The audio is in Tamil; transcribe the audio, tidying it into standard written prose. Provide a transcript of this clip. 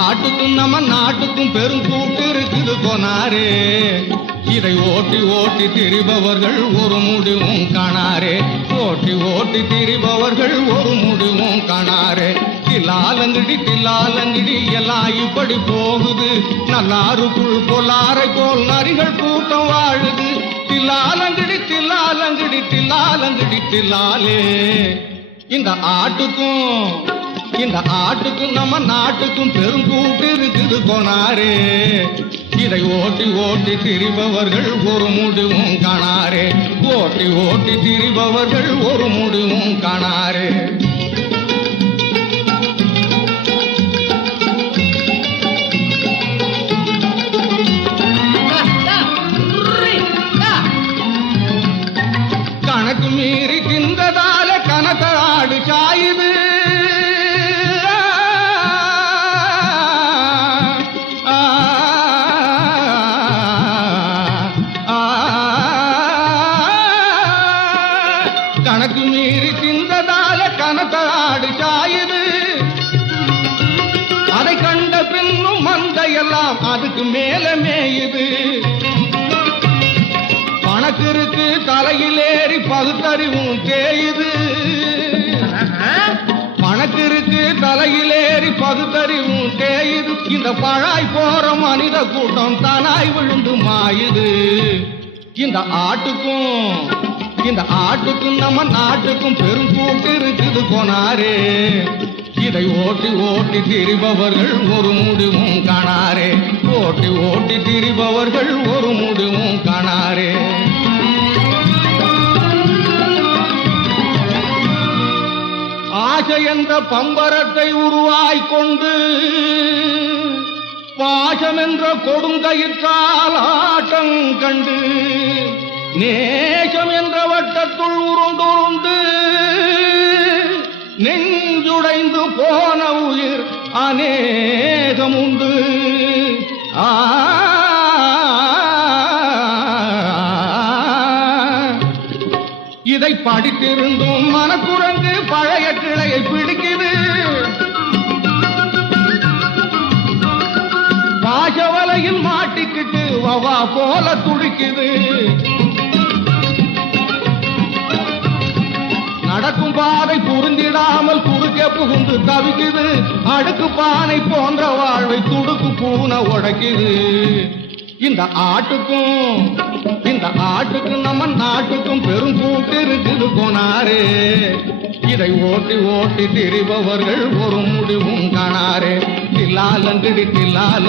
ஆட்டுக்கும் நம்ம நாட்டுக்கும் பெரும் கூட்டு இருக்குது கொனாரே. இதை ஓட்டி ஓட்டி திரிபவர்கள் ஒரு முடிவும் காணாரே. ஓட்டி ஓட்டி திரிபவர்கள் ஒரு முடிவும் காணாரே. தில்லாலங்கடி எல்லாம் இப்படி போகுது. நல்லாருக்குள் பொல்லாரை போல் நரிகள் கூட்டம் வாழுது. தில்லாலங்கடி தில்லாலே. இந்த ஆட்டுக்கும் நம்ம நாட்டுக்கும் பெரும் கூட்டு இருக்குது கொனாரே. இதை ஓட்டி ஓட்டி திரிபவர்கள் ஒரு முடிவும் காணாரே. ஓட்டி ஓட்டி திரிபவர்கள் ஒரு முடிவும் காணாரே. கணக்கு மீறி தின்றதால கணக்காடு சாயுது. கணக்கு மீறி தின்றதால கணக்காடு சாயுது. அதை கண்ட பின்னும் மந்தையெல்லாம் அதுக்கு மேல மேயுது. பணத்திற்கு தலையிலேறி பகுத்தறிவும் தேயுது. பணத்திற்கு தலையிலேறி பகுத்தறிவும் தேயுது. இந்த பழாய் போற மனித கூட்டம் தானாய் விழுந்து மாயுது. இந்த ஆட்டுக்கும் நம்ம நாட்டுக்கும் பெரும் கூட்டு இருக்குது கொனாரே. இதை ஓட்டி ஓட்டி திரிபவர்கள் ஒரு முடிவும் காணாரே. ஓட்டி ஓட்டி திரிபவர்கள் ஒரு முடிவும் காணாரே. ஆசை என்ற பம்பரத்தை உருவாய்க்கொண்டு பாசம் என்ற கொடுங்கயிற்றால் ஆட்டம் கண்டு நேசம் என்ற வட்டத்துள் உருண்டுருண்டு நெஞ்சுடைந்து போன உயிர் அநேகம் உண்டு. இதை படித்திருந்தும் மனக்குரங்கு பழைய கிளையை பிடிக்குது. பாசவலையில் மாட்டிக்கிட்டு வவா போல துடிக்குது. நடக்கும் பாதை புரிந்திடாமல் குறுக்கே புகுந்து தவிக்குது. அடுக்கு பானை போன்ற வாழ்வை துடுக்கு பூனை உடைக்குது. இந்த ஆட்டுக்கும் நம்ம நாட்டுக்கும் பெரும் கூட்டு இருக்குது கொனாரே. இதை ஓட்டி ஓட்டி திரிபவர்கள் ஒரு முடிவும் காணாரே. தில்லாலங்கடி தில்லாலே.